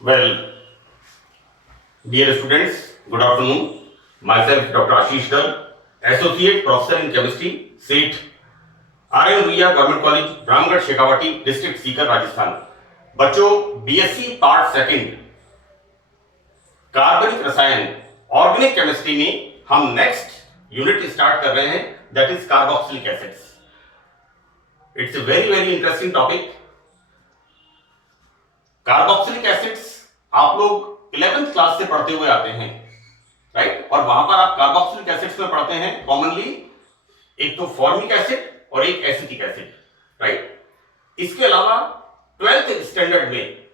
Well, dear students, good afternoon. Myself, Dr. Ashish Dal, Associate Professor in Chemistry, SET, RN Ruia Government College, Ramgarh Shekhawati, district Sikar, Rajasthan. बच्चों, BSc part second कार्बनिक रसायन organic chemistry में हम next unit start कर रहे हैं, that is carboxylic acids. It's a very very interesting topic. Carboxylic acids आप लोग 11th क्लास से पढ़ते हुए आते हैं, राइट? और वहां पर आप कार्बोक्सिलिक एसिड्स में पढ़ते हैं कॉमनली एक तो फॉर्मिक एसिड और एक एसिटिक एसिड, राइट? इसके अलावा 12th स्टैंडर्ड में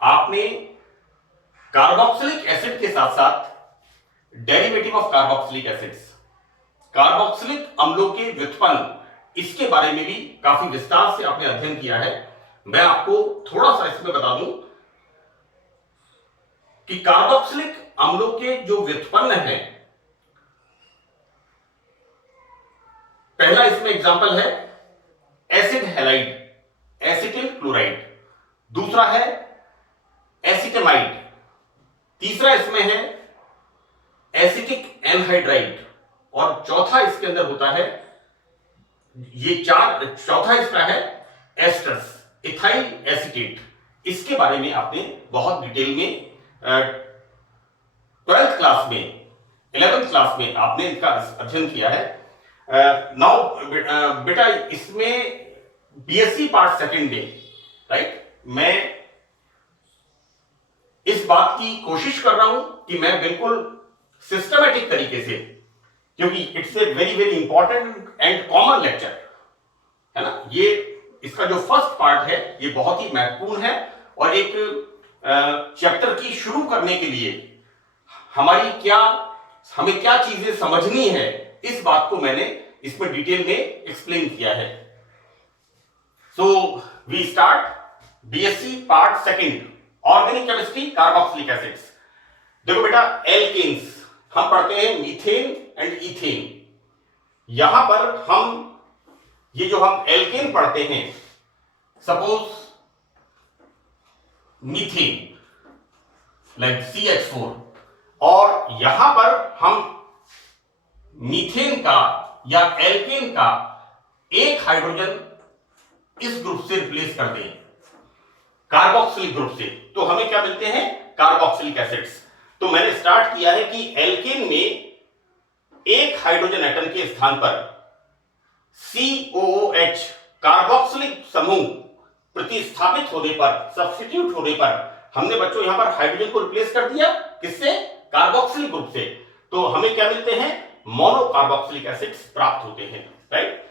आपने कार्बोक्सिलिक एसिड के साथ साथ derivative of carboxylic acids, carboxylic अम्लों के व्युत्पन्न, इसके बारे में भी काफी विस्तार से आपने अध्ययन किया है। मैं आपको थोड़ा सा इसमें बता दूं कि कार्बोक्सिलिक अम्लों के जो व्युत्पन्न हैं, पहला इसमें एग्जांपल है एसिड हैलाइड, एसिटिल क्लोराइड, दूसरा है एसिटेमाइड, तीसरा इसमें है एसिटिक एनहाइड्राइड और चौथा इसके अंदर होता है, चौथा इसका है एस्टर्स, इथाइल एसीटेट। इसके बारे में आपने बहुत डिटेल में 12th क्लास में, 11th क्लास में आपने इनका अध्ययन किया है। नाउ बेटा, इसमें बीएससी पार्ट सेकंड में, राइट, मैं इस बात की कोशिश कर रहा हूं कि मैं बिल्कुल सिस्टमैटिक तरीके से, क्योंकि it's a very very important and common lecture है ना, ये इसका जो फर्स्ट पार्ट है ये बहुत ही महत्वपूर्ण है और एक चैप्टर की शुरू करने के लिए हमें क्या चीजें समझनी है, इस बात को मैंने इसमें डिटेल में एक्सप्लेन किया है। So we start BSc part second organic chemistry carboxylic acids. देखो बेटा, एल्केन्स हम पढ़ते हैं मीथेन एंड इथेन। यहां पर हम ये जो हम एल्केन पढ़ते हैं, सपोज मीथेन लाइक CH4, और यहां पर हम मीथेन का या एल्केन का एक हाइड्रोजन इस ग्रुप से रिप्लेस कर दें कार्बोक्सिलिक ग्रुप से, तो हमें क्या मिलते हैं? Carboxylic acids. तो मैंने स्टार्ट किया है कि एल्केन में एक हाइड्रोजन एटम के स्थान पर COOH कार्बोक्सिलिक समूह प्रतिस्थापित होने पर, सब्स्टिट्यूट होने पर, हमने बच्चों यहां पर हाइड्रोजन को रिप्लेस कर दिया किससे? कार्बोक्सिलिक ग्रुप से। तो हमें क्या मिलते हैं? मोनोकार्बोक्सिलिक एसिड्स प्राप्त होते हैं, राइट?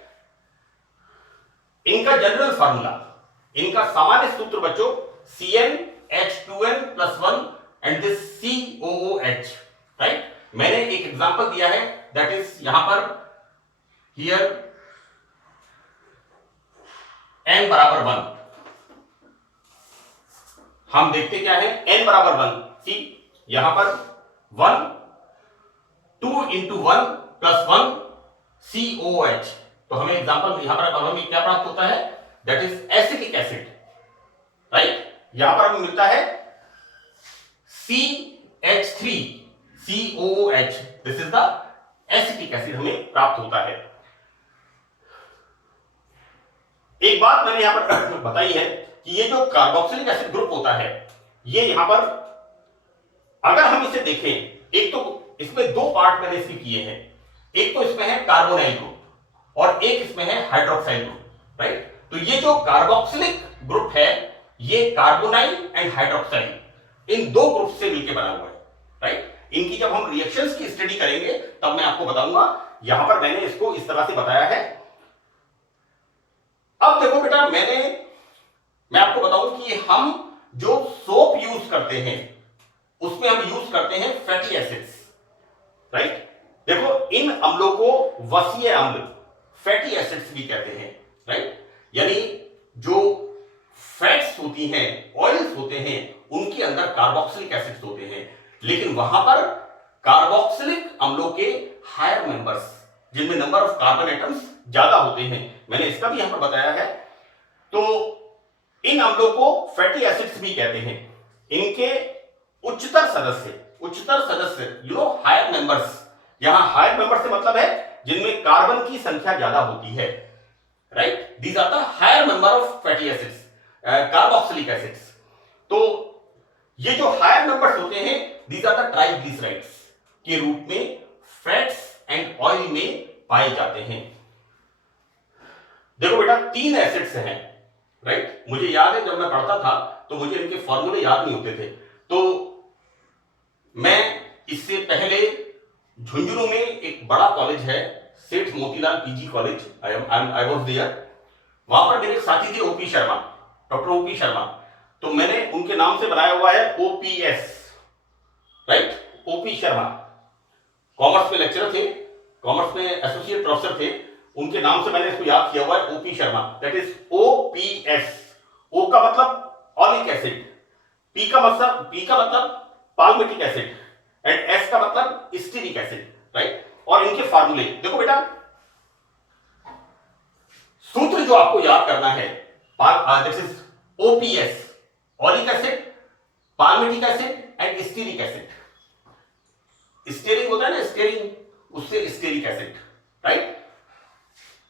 इनका जनरल फार्मूला, इनका सामान्य सूत्र बच्चों CnH2n+1 and this COOH, right? मैंने एक एग्जांपल दिया है, दैट इज यहां पर हियर n बराबर 1। हम देखते क्या है, n बराबर 1, सी यहां पर 1, 2 into 1 + 1 COOH। तो हमें एग्जांपल यहां पर हमें क्या प्राप्त होता है? That is acetic acid, right? यहां पर हमें मिलता है CH3 COOH, this is the acetic acid हमें प्राप्त होता है। एक बात मैंने यहां पर बताई है कि ये जो कार्बोक्सिलिक एसिड ग्रुप होता है, ये यहां पर अगर हम इसे देखें, एक तो इसमें दो पार्ट मैंने इसके किए हैं, एक तो इसमें है कार्बोनाइल ग्रुप और एक इसमें है हाइड्रोक्साइल ग्रुप, राइट? तो ये जो कार्बोक्सिलिक ग्रुप है, ये कार्बोनाइल एंड हाइड्रोक्साइल, इन दो ग्रुप से मिलकर बना हुआ है, राइट? इनकी जब हम रिएक्शंस की स्टडी करेंगे तब मैं आपको बताऊंगा। यहां पर मैंने इसको इस तरह से बताया है। अब देखो बेटा, मैं आपको बताऊं कि हम जो सोप यूज करते हैं उसमें हम यूज करते हैं फैटी एसिड्स, राइट? देखो, इन अम्लों को वसीय अम्ल, फैटी एसिड्स भी कहते हैं, राइट? यानी जो फैट्स होती हैं, ऑयल्स होते हैं, उनके अंदर कार्बोक्सिलिक एसिड्स होते हैं, लेकिन वहां पर कार्बोक्सिलिक अम्लों के हायर मेंबर्स, जिनमें नंबर ऑफ कार्बन एटम्स ज्यादा होते हैं, मैंने इसका भी यहां पर बताया है। तो इन अम्लों को फैटी एसिड्स भी कहते हैं। इनके उच्चतर सदस्य हायर मेंबर्स, यहां हायर मेंबर से मतलब है जिनमें कार्बन की संख्या ज्यादा होती है, right? These are the higher member of fatty acids, carboxylic acids. तो ये जो हायर मेंबर्स होते हैं, दीज आर द ट्राइग्लिसराइड्स के रूप में फैट्स एंड ऑयल में पाए जाते हैं। देखो बेटा, 3 एसिड्स हैं, राइट? मुझे याद है जब मैं पढ़ता था तो मुझे इनके फॉर्मूले याद नहीं होते थे, तो मैं इससे पहले झुंझुनू में एक बड़ा कॉलेज है, Seth Motilal PG college, I was there. वहां पर मेरे साथी थे OP Sharma, doctor OP Sharma, तो मैंने उनके नाम से बनाया हुआ है OPS, right? OP Sharma commerce में लेक्चरर थे, कॉमर्स में एसोसिएट प्रोफेसर थे, उनके नाम से मैंने इसको याद किया हुआ है OP Sharma, that is OPS. O का मतलब ऑलिक एसिड, पी का मतलब पाल्मिटिक एसिड, एंड एस का मतलब स्टीरिक एसिड, राइट? और इनके फार्मूले देखो बेटा, सूत्र जो आपको याद करना है, this is OPS, oleic acid, palmitic acid and stearic acid. Steering होता है ना, स्टीयरिंग, उससे स्टीरिक एसिड, राइट?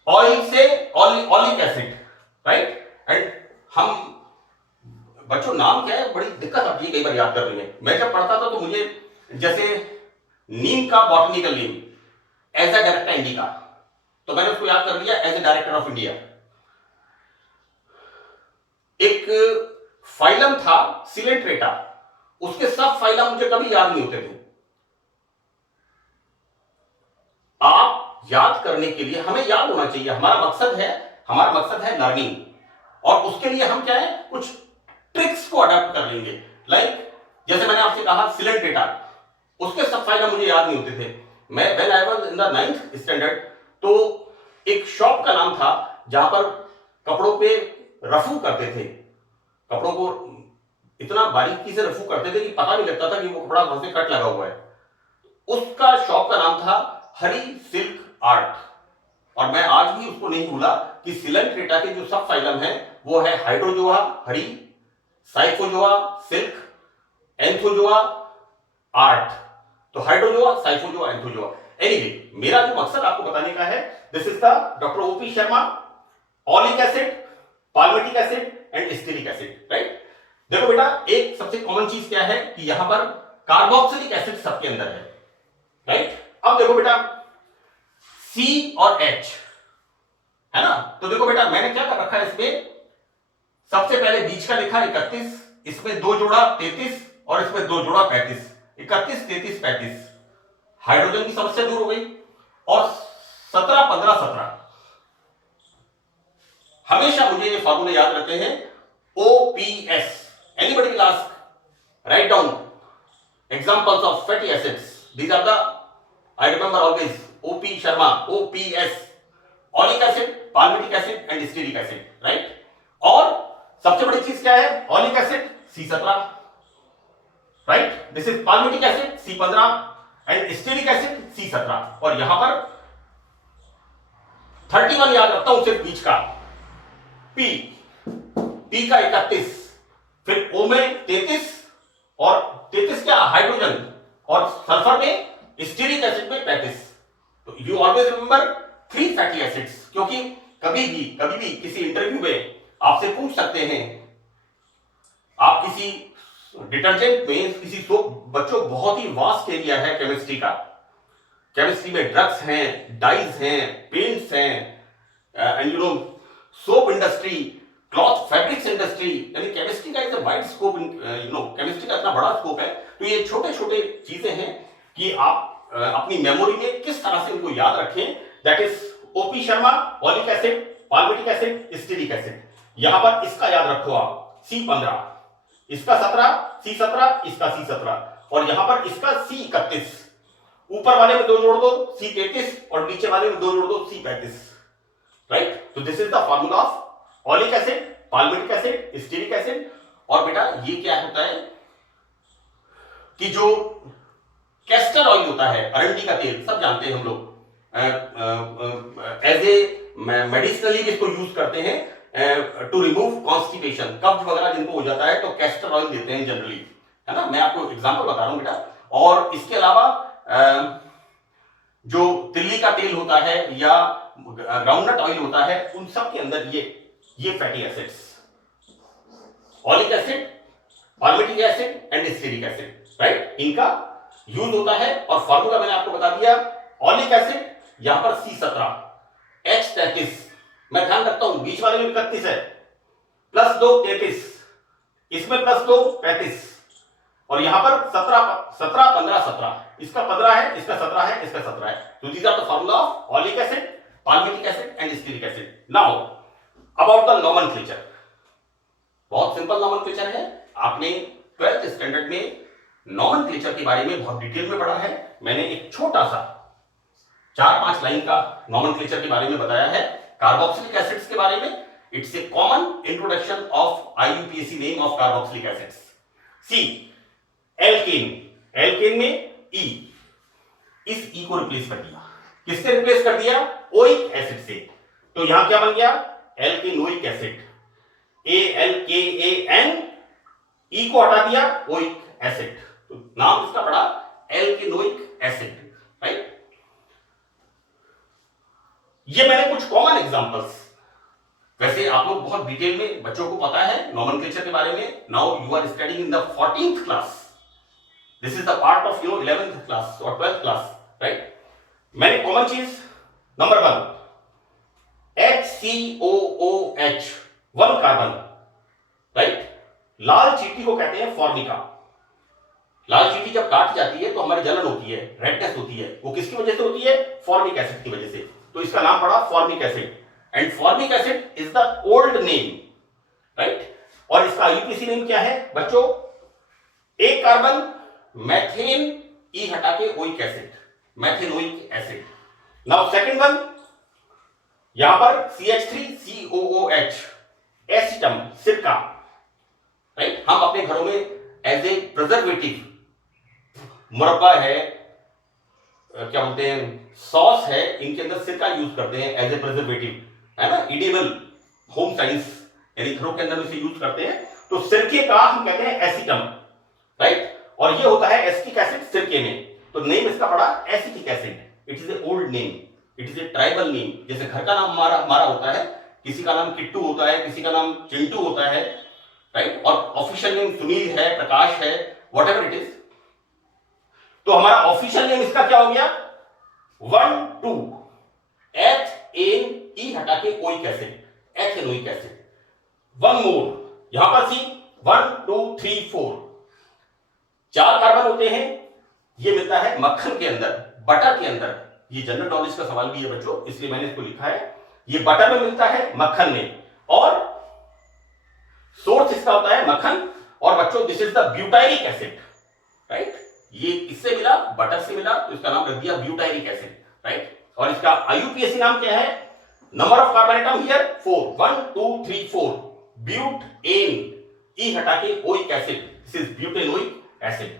ऑयल से ऑलिक एसिड, राइट? एंड हम बच्चों, नाम क्या है, बड़ी दिक्कत आती है कई बार याद करने में। मैं जब पढ़ता था तो मुझे जैसे नीम का botanical name as a director indica, तो मैंने उसको याद कर लिया as a director of India. एक फाइलम था सिलेंट्रेटा, उसके सब फाइलम मुझे कभी याद नहीं होते थे। आप याद करने के लिए हमें याद होना चाहिए, हमारा मकसद है लर्निंग, और उसके लिए हम क्या है, कुछ ट्रिक्स को अडॉप्ट कर लेंगे। लाइक जैसे मैंने आपसे कहा सिलेंट्रेटा, उसके सब फाइलम मुझे याद नहीं होते थे। मैं when I was in the 9th standard, तो एक शॉप का नाम था जहां पर कपड़ों पे रफू करते थे, कपड़ों को इतना बारीकी से रफू करते थे कि पता नहीं लगता था कि वो कपड़ा वहां से कट लगा हुआ है। उसका शॉप का नाम था हरी सिल्क आर्ट, और मैं आज भी उसको नहीं भूला कि सिलेंट्रेटा के जो सब फाइलम है वो है हाइड्रोजोआ हरी, साइफोजोआ सिल्क, एंथोजोआ आर्ट। तो हाइड्रोजोआ, साइफोजोआ, एंथोजोआ। एनीवे, मेरा जो मकसद आपको बताने का है, this is the doctor OP Sharma, oleic acid, palmitic acid and stearic acid, right? देखो बेटा, एक सबसे कॉमन चीज क्या है कि यहां पर कार्बोक्सिलिक एसिड सबके अंदर है, राइट? अब देखो बेटा, सी और एच है ना, तो देखो बेटा मैंने क्या कर रखा है इसमें, सबसे पहले बीच का लिखा 31, इसमें 2 जोड़ा 33 और इसमें 2 जोड़ा 35, 31 33 35। हाइड्रोजन की समस्या दूर हो गई। और 17 15 17, हमेशा मुझे ये फॉर्मूले याद रहते हैं, OPS. Anybody will ask, write down examples of fatty acids, these are the, I remember always, OP Sharma, OPS, oleic acid, palmitic acid and stearic acid, right? और सबसे बड़ी चीज क्या है, oleic acid C17, right? This is palmitic acid C15 and stearic acid C17। और यहां पर 31 याद रखता हूं सिर्फ बीच का, पी का 31, फिर ओ में 33, और 33 क्या, हाइड्रोजन, और सल्फर में, स्टीरिक एसिड में 35। तो you always remember 3 fatty acids, क्योंकि कभी भी किसी इंटरव्यू में आपसे पूछ सकते हैं, आप किसी डिटर्जेंट में, किसी सोप, बच्चों बहुत ही वास्ट एरिया है केमिस्ट्री का, केमिस्ट्री में ड्रग्स हैं, डाइज हैं, पेंट्स हैं, and you know soap industry, cloth fabrics industry, यानी केमिस्ट्री का is a wide scope, chemistry का इतना बड़ा स्कोप है। तो ये छोटे छोटे चीजें हैं कि आप अपनी मेमोरी में किस तरह से उनको याद रखें। That is OP Sharma, oleic acid, palmitic acid, stearic acid. यहां पर इसका याद रखो आप, C15, इसका 17, C17, इसका C17, और यहां पर इसका C31, ऊपर वाले में 2 जोड़ दो C33, और नीचे वाले में 2 जोड़ दो C35, राइट? तो this is the formula of oleic acid, palmitic acid, stearic acid. और बेटा ये क्या होता है कि जो कैस्टर ऑयल होता है, अरंडी का तेल, सब जानते हैं हम लोग, एज ए मेडिसिनली भी इसको यूज करते हैं टू रिमूव कॉन्स्टिपेशन, कब्ज वगैरह जिनको हो जाता है तो कैस्टर ऑयल देते हैं जनरली, है ना। मैं आपको एग्जांपल बता रहा हूं बेटा। और इसके अलावा जो तिल्ली का तेल होता है या ग्राउंडनट ऑयल होता है, उन सब के अंदर ये fatty acids, oleic acid, palmitic acid and stearic acid, right, इनका यूज होता है। और फॉर्मूला मैंने आपको बता दिया। ऑलिक एसिड यहां पर C17, H33, मैं ध्यान रखता हूं बीच वाले में 31 है, +2 33, इसमें +2 35, और यहां पर 17 17 15 17, इसका 15 है, इसका 17 है, इसका 17 है। तो these are the formula of oleic acid, palmitic acid and stearic acid. Now about the nomenclature, बहुत सिंपल नोमेनक्लेचर है। आपने 12th स्टैंडर्ड में नोमेनक्लेचर के बारे में बहुत डिटेल में पढ़ा है। मैंने एक छोटा सा 4-5 लाइन का नोमेनक्लेचर के बारे में बताया है। कार्बोक्सिलिक एसिड्स के बारे में, it's a common introduction of IUPAC name of carboxylic acids. See, alkane, alkane में E, इस E को रिप्लेस कर दिया, किससे रिप्लेस कर दिया? ओइक एसिड से। तो यहां क्या बन गया? एल्केनोइक एसिड, ALKAN, E को हटा दिया, ओइक एसिड, तो नाम इसका पड़ा एल्केनोइक एसिड, राइट। ये मैंने कुछ कॉमन एग्जांपल्स, वैसे आप लोग बहुत डिटेल में बच्चों को पता है नोमेनक्लेचर के बारे में। Now you are studying in the 14th class, this is the part of 11th class और 12th क्लास, राइट। मैंने कॉमन चीज नंबर 1, HCOOH, 1 कार्बन, राइट। लाल चींटी को कहते हैं फॉर्मिका। लाल चींटी जब काट जाती है तो हमारी जलन होती है, रेडनेस होती है, वो किसकी वजह से होती है? फॉर्मिक एसिड की वजह से। तो इसका नाम पड़ा formic acid, and formic acid is the old name, right. और इसका IUPAC नेम क्या है बच्चों? एक कार्बन, मैथेन, E हटा के oic acid, methanoic acid. Now second one, यहां पर CH3COOH, एसिटम, सिरका, राइट। हम अपने घरों में एज ए प्रिजर्वेटिव, मुरब्बा है, क्या बोलते हैं, सॉस है, इनके अंदर सिरका यूज करते हैं एज ए प्रिजर्वेटिव, है ना। इडिबल होम साइंस, यानी घरों के अंदर इसे यूज करते हैं। तो सिरके का हम कहते हैं एसिटम, राइट। और ये होता है एसिटिक एसिड सिरके में, तो नेम इसका पड़ा acetic acid. It is a old name, it is a tribal name. जैसे घर का नाम हमारा होता है, किसी का नाम किट्टू होता है, किसी का नाम चिंटू होता है, राइट। और ऑफिशियल नेम सुनील है, प्रकाश है, व्हाटएवर इट इज। तो हमारा ऑफिशियल नेम इसका क्या हो गया? 1 2 HNE हटा के ओइक एसिड, एथेनोइक एसिड। 1 मोर, यहां पर सी 1 2 3 4, 4 कार्बन होते हैं। ये मिलता है मक्खन के अंदर, बटर के अंदर। ये जनरल नॉलेज का सवाल भी है बच्चों, इसलिए मैंने इसको लिखा है। ये बटर में मिलता है, मक्खन में, और सोर्स इसका होता है मक्खन। और बच्चों this is the butyric acid, right. ये इससे मिला, बटर से मिला, तो इसका नाम रख दिया ब्यूटाइरिक एसिड, राइट। और इसका IUPAC नाम क्या है? Number of carbon atom here 4, 1 2 3 4, butane, E हटा के oic acid, this is butanoic acid,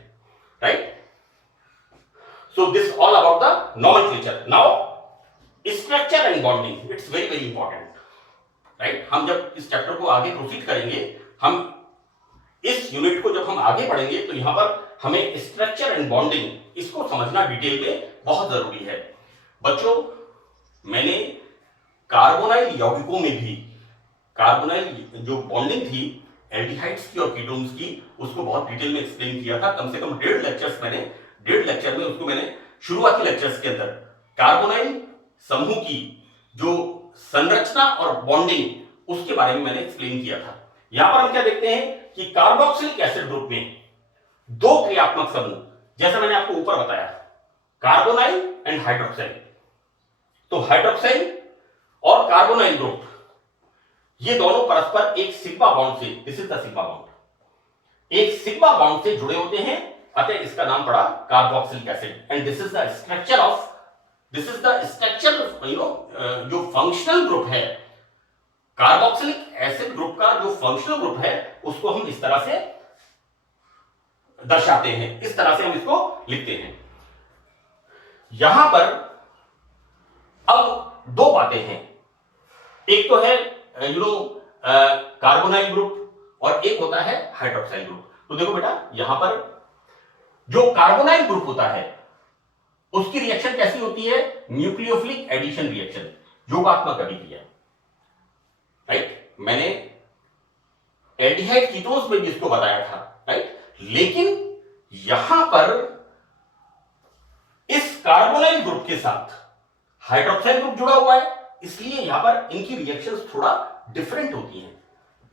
right. So this all about the nomenclature. Now structure and bonding, it's very very important, right? हम जब इस चैप्टर को आगे प्रोसीड करेंगे, हम इस यूनिट को जब हम आगे पढ़ेंगे, तो यहां पर हमें स्ट्रक्चर एंड बॉन्डिंग इसको समझना डिटेल में बहुत जरूरी है बच्चों। मैंने कार्बोनाइल यौगिकों में भी कार्बोनाइल जो बॉन्डिंग थी एल्डिहाइड्स की और कीटोन्स की, उसको बहुत डिटेल में एक्सप्लेन किया था। कम से कम 1.5 लेक्चर में उसको मैंने शुरुआती लेक्चर्स के अंदर कार्बोनाइल समूह की जो संरचना और बॉन्डिंग, उसके बारे में मैंने एक्सप्लेन किया था। यहां पर हम क्या देखते हैं कि कार्बोक्सिलिक एसिड ग्रुप में 2 क्रियात्मक समूह, जैसा मैंने आपको ऊपर बताया, कार्बोनाइल एंड हाइड्रोक्साइल। तो हाइड्रोक्साइल और कार्बोनाइल ग्रुप, ये दोनों परस्पर एक सिग्मा बॉन्ड से, this is the sigma bond, एक सिग्मा बॉन्ड से जुड़े होते हैं। अतः इसका नाम पड़ा carboxylic acid. And this is the structure जो फंक्शनल ग्रुप है, कार्बोक्सिलिक एसिड ग्रुप का जो फंक्शनल ग्रुप है, उसको हम इस तरह से दर्शाते हैं, इस तरह से हम इसको लिखते हैं। यहां पर अब 2 बातें हैं। एक तो है कार्बोनाइल ग्रुप और एक होता है हाइड्रोक्साइल ग्रुप। तो देखो बेटा, यहां पर जो कार्बोनाइल ग्रुप होता है उसकी रिएक्शन कैसी होती है? न्यूक्लियोफिलिक एडिशन रिएक्शन, योगात्मक अभिक्रिया। राइट, मैंने एल्डिहाइड कीटोन्स में भी इसको बताया था। राइट, लेकिन यहां पर इस कार्बोनाइल ग्रुप के साथ हाइड्रोक्साइल ग्रुप जुड़ा हुआ है, इसलिए यहां पर इनकी रिएक्शंस थोड़ा डिफरेंट होती हैं।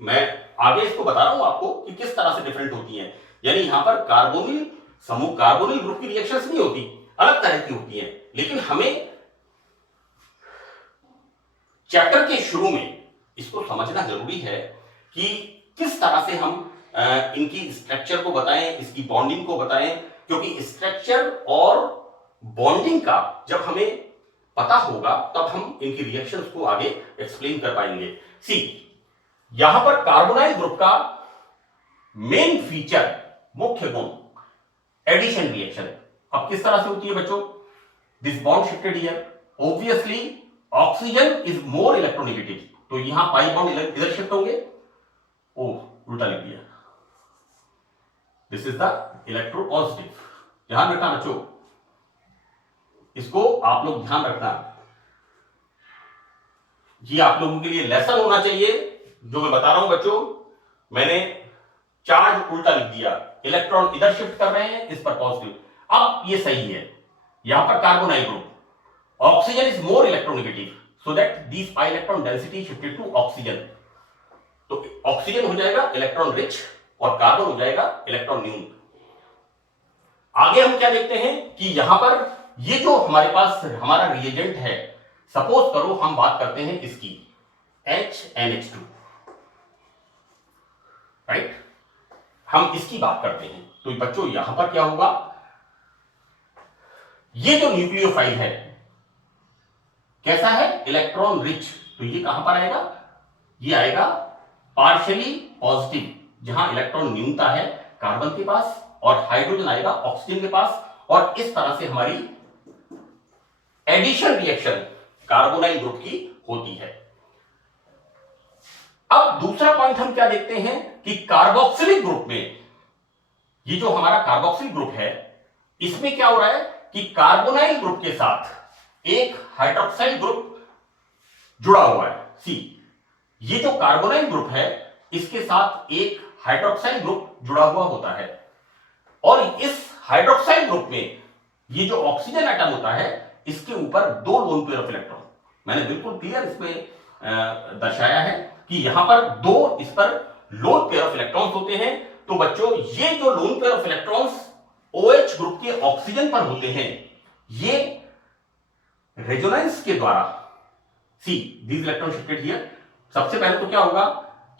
मैं आगे इसको बता रहा हूं आपको कि किस तरह से डिफरेंट होती हैं। यानी यहां पर कार्बोनिल समूह, कार्बोनिल ग्रुप की रिएक्शंस नहीं होती, अलग तरह की होती हैं। लेकिन हमें चैप्टर के शुरू में इसको समझना जरूरी है कि किस तरह से हम इनकी स्ट्रक्चर को बताएं, इसकी बॉन्डिंग को बताएं, क्योंकि स्ट्रक्चर और बॉन्डिंग का जब हमें पता होगा तब हम इनकी रिएक्शंस को आगे एक्सप्लेन कर पाएंगे। सी, यहां पर कार्बोनाइल ग्रुप का मेन फीचर, मुख्य गुण, एडिशन रिएक्शन। अब किस तरह से होती है बच्चों? This bond shifted here, obviously oxygen is more electronegative, तो यहां पाई बॉन्ड इधर शिफ्ट होंगे। ओह, उल्टा लिख दिया, दिस इज द इलेक्ट्रोपॉजिटिव। ध्यान रखना बच्चों, इसको आप लोग ध्यान रखना, ये आप लोगों के लिए लेसन होना चाहिए जो मैं बता रहा हूं बच्चों। मैंने चार्ज उल्टा लिख दिया, इलेक्ट्रॉन इधर शिफ्ट कर रहे हैं, इस पर पॉजिटिव। अब ये सही है, यहां पर carbonyl group, oxygen is more electronegative, so that this pi electron density shifted to oxygen. तो ऑक्सीजन हो जाएगा इलेक्ट्रॉन रिच और कार्बन हो जाएगा इलेक्ट्रॉन न्यून। आगे हम क्या देखते हैं कि यहां पर ये जो हमारे पास हमारा रिएजेंट है, सपोज करो हम बात करते हैं इसकी HNH2, राइट, हम इसकी बात करते हैं। तो बच्चों यहां पर क्या होगा, ये जो न्यूक्लियोफाइल है कैसा है? Electron rich. तो ये कहां पर आएगा? ये आएगा पार्शियली पॉजिटिव, जहां इलेक्ट्रॉन न्यूनता है कार्बन के पास और हाइड्रोजन आएगा ऑक्सीजन के पास, और इस तरह से हमारी एडिशन रिएक्शन कार्बोनाइल ग्रुप की होती है। अब दूसरा पॉइंट हम क्या देखते हैं कि कार्बोक्सिलिक ग्रुप में, ये जो हमारा कार्बोक्सिल ग्रुप है, इसमें क्या हो रहा है कि कार्बोनाइल ग्रुप के साथ एक हाइड्रोक्साइल ग्रुप जुड़ा हुआ है। सी, ये जो कार्बोनाइल ग्रुप है इसके साथ एक हाइड्रोक्साइल ग्रुप जुड़ा हुआ होता है, और इस हाइड्रोक्साइल ग्रुप में ये जो ऑक्सीजन एटम होता है इसके ऊपर दो लोन पेयर ऑफ इलेक्ट्रॉन, मैंने बिल्कुल क्लियर इसमें दर्शाया है कि यहां पर दो इस पर लोन पेयर ऑफ इलेक्ट्रॉन्स होते हैं। तो बच्चों ये जो lone pair of electrons OH group के ऑक्सीजन पर होते हैं, ये रेजोनेंस के द्वारा, see these electron shifted here, सबसे पहले तो क्या होगा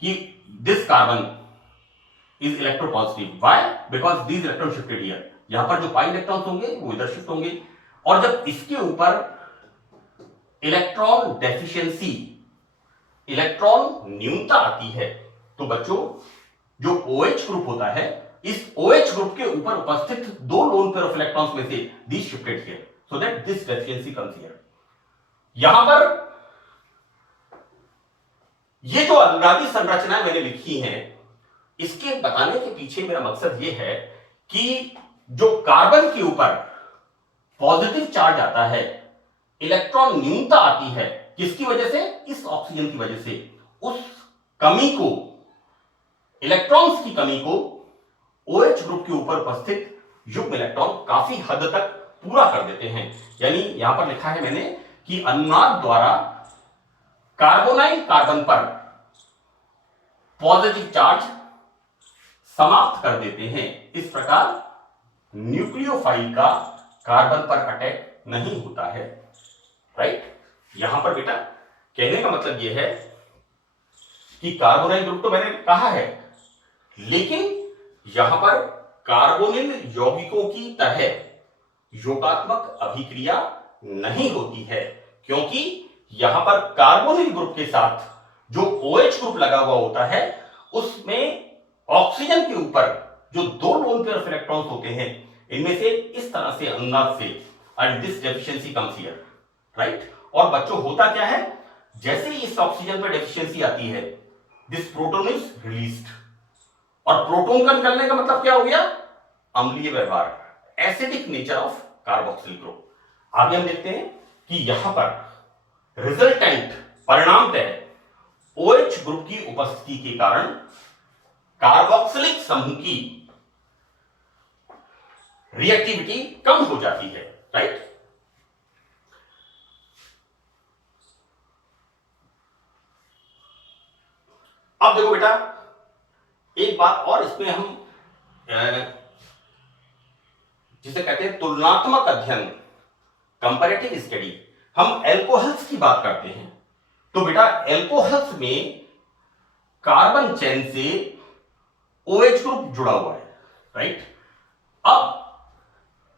कि this carbon is electropositive, why? Because these electron shifted here, यहां पर जो पाई इलेक्ट्रॉन्स होंगे वो इधर शिफ्ट होंगे, और जब इसके ऊपर इलेक्ट्रॉन डेफिशिएंसी, इलेक्ट्रॉन न्यूनता आती है, तो बच्चों जो OH ग्रुप होता है, इस OH ग्रुप के ऊपर उपस्थित दो लोन पेयर ऑफ इलेक्ट्रॉन्स में से these shifted here, so that this deficiency comes here. यहां पर ये जो अनुनादी संरचनाएं मैंने लिखी हैं, इसके बताने के पीछे मेरा मकसद यह है कि जो कार्बन के ऊपर पॉजिटिव चार्ज आता है, इलेक्ट्रॉन न्यूनता आती है, किसकी वजह से? इस ऑक्सीजन की वजह से। उस कमी को, इलेक्ट्रॉन्स की कमी को OH ग्रुप के ऊपर उपस्थित युग्म इलेक्ट्रॉन काफी हद तक पूरा कर देते हैं। यानी यहां पर लिखा है मैंने कि अनुनाद द्वारा कार्बोनाइल कार्बन पर पॉजिटिव चार्ज समाप्त कर देते हैं। इस प्रकार न्यूक्लियोफाइल का कार्बन पर अटैक नहीं होता है, राइट। यहां पर बेटा कहने का मतलब यह है कि कार्बोनाइल ग्रुप तो मैंने कहा है, लेकिन यहां पर कार्बोनिल यौगिकों की तरह योगात्मक अभिक्रिया नहीं होती है, क्योंकि यहां पर कार्बोनिल ग्रुप के साथ जो OH ग्रुप लगा हुआ होता है, उसमें ऑक्सीजन के ऊपर जो दो लोन पेयर ऑफ इलेक्ट्रॉन्स होते हैं, इनमें से इस तरह से अनुनाद से, and this deficiency comes here, right. और बच्चों होता क्या है, जैसे ही इस ऑक्सीजन में डेफिशिएंसी आती है, दिस प्रोटोन इज रिलीज्ड, और प्रोटोन का निकलने का मतलब क्या हो गया? अम्लीय व्यवहार, acidic nature of carboxyl group. आगे हम देखते हैं कि यहां पर रिजल्टेंट परिणामतः OH ग्रुप की उपस्थिति के कारण कार्बोक्सिलिक समूह की रिएक्टिविटी कम हो जाती है, राइट? अब देखो बेटा, एक बात और इसमें हम जिसे कहते हैं तुलनात्मक अध्ययन, कंपैरेटिव स्टडी, हम एल्कोहल्स की बात करते हैं। तो बेटा एल्कोहल्स में कार्बन चेन से OH ग्रुप जुड़ा हुआ है, राइट? अब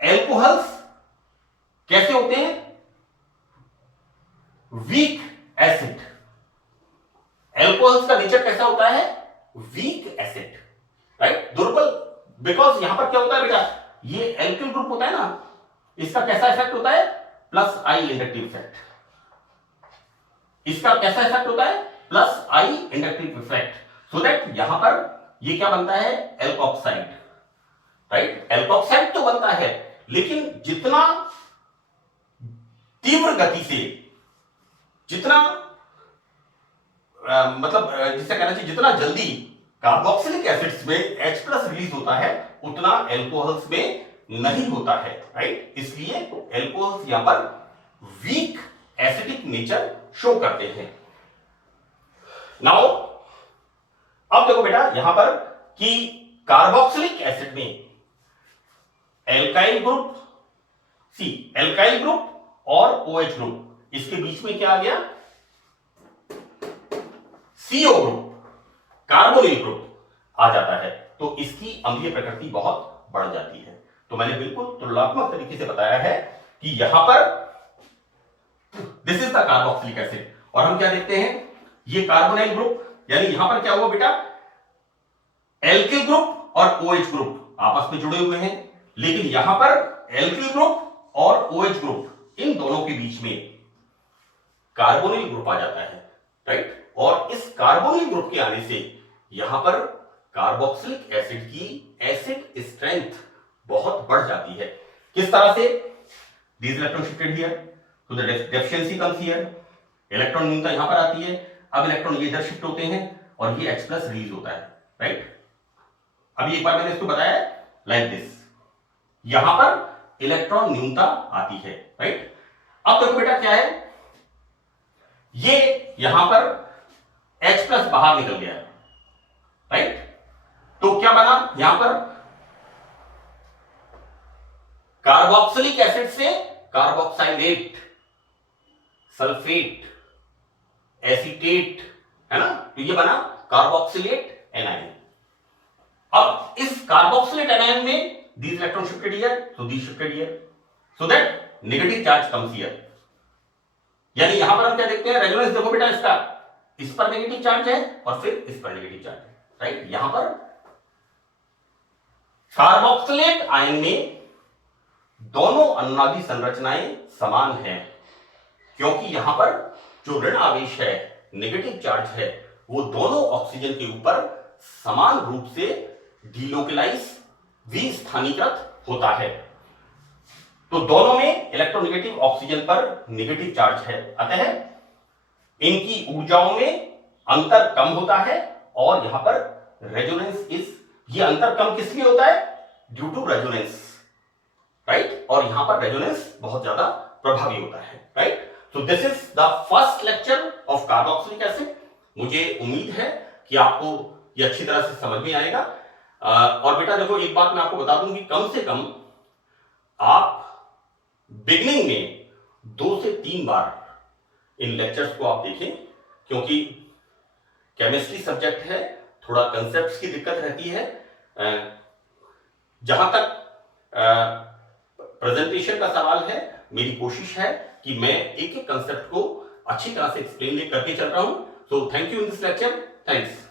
एल्कोहल्स कैसे होते हैं? Weak acid. एल्कोहल्स का नेचर कैसा होता है? Weak acid, right? दुर्बल, बिकॉज यहां पर क्या होता है बेटा, ये एल्किल ग्रुप होता है ना, इसका कैसा इफेक्ट होता है? प्लस आई इंडक्टिव इफेक्ट। इसका कैसा इफेक्ट होता है? Plus I inductive effect, so that यहां पर ये क्या बनता है? Alkoxide, right? एल्कोक्साइड तो बनता है, लेकिन जितना तीव्र गति से, जितना मतलब जिसे कहना चाहिए जितना जल्दी कार्बोक्सिलिक एसिड्स में H+ रिलीज होता है, उतना एल्कोहल्स में नहीं होता है, राइट? इसलिए एल्कोहल्स यहां पर वीक एसिडिक नेचर शो करते हैं। नाउ अब देखो बेटा यहां पर कि कार्बोक्सिलिक एसिड में एल्काइल ग्रुप, एल्काइल ग्रुप और OH ग्रुप, इसके बीच में क्या आ गया? CO ग्रुप, कार्बोनिल ग्रुप आ जाता है, तो इसकी अम्लीय प्रकृति बहुत बढ़ जाती है। तो मैंने बिल्कुल तुलनात्मक तरीके से बताया है कि यहां पर this is the carboxylic acid, और हम क्या देखते हैं? ये कार्बोनिल ग्रुप, यानी यहां पर क्या हुआ बेटा? एल्किल ग्रुप और OH ग्रुप आपस में जुड़े हुए हैं, लेकिन यहां पर एल्किल ग्रुप और OH ग्रुप, इन दोनों के बीच में कार्बोनिल ग्रुप आ जाता है, राइट? और इस कार्बोनिल ग्रुप के आने से यहां पर कार्बोक्सिलिक एसिड की एसिड स्ट्रेंथ बहुत बढ़ जाती है। किस तरह से? These electron shifted here, तो the deficiency comes here, electron न्यूनता यहां पर आती है, अब इलेक्ट्रॉन ये इधर शिफ्ट होते हैं और ये H+ रिलीज होता है, राइट? अभी एक बार मैंने इसको बताया लाइक दिस, यहां पर इलेक्ट्रॉन न्यूनता आती है, राइट? अब देखो बेटा क्या है, ये यहां पर H+ बाहर निकल गया, राइट? तो क्या बना यहां पर? कार्बोक्सिलिक एसिड से कार्बोक्साइलेट, सल्फेट, एसीटेट, है ना? तो ये बना कार्बोक्सिलेट एनायन। अब इस कार्बोक्सिलेट एनायन में these electron shifted here, so these shifted here, so that negative charge comes here। यानी यहां पर हम क्या देखते हैं? रेजोनेंस देखो बेटा, इसका इस पर नेगेटिव चार्ज है और फिर इस पर नेगेटिव चार्ज है, राइट? यहां पर कार्बोक्सिलेट आयन में दोनों अनुनादी संरचनाएं समान हैं, क्योंकि यहां पर जो ऋण आवेश है, नेगेटिव चार्ज है, वो दोनों ऑक्सीजन के ऊपर समान रूप से डीलोकलाइज, विस्थानीकृत होता है। तो दोनों में इलेक्ट्रोनेगेटिव ऑक्सीजन पर नेगेटिव चार्ज है, अतः इनकी ऊर्जाओं में अंतर कम होता है, और यहां पर रेजोनेंस इज, ये अंतर कम किस लिए होता है? Due to resonance, right? और यहां पर रेजोनेंस बहुत ज्यादा प्रभावी होता है, right? So this is the first lecture of carboxylic acid. मुझे उम्मीद है कि आपको ये अच्छी तरह से समझ में आएगा। और बेटा देखो एक बात मैं आपको बता दूं कि कम से कम आप बिगनिंग में 2 से 3 बार इन लेक्चर्स को आप देखें, क्योंकि केमिस्ट्री सब्जेक्ट है, थोड़ा कंसेप्ट्स की दिक्कत रहती है। जहां तक प्रेजेंटेशन का सवाल है, मेरी कोशिश है कि मैं एक एक कंसेप्ट को अच्छी तरह से एक्सप्लेन करके चल रहा हूं। So thank you in this lecture, thanks.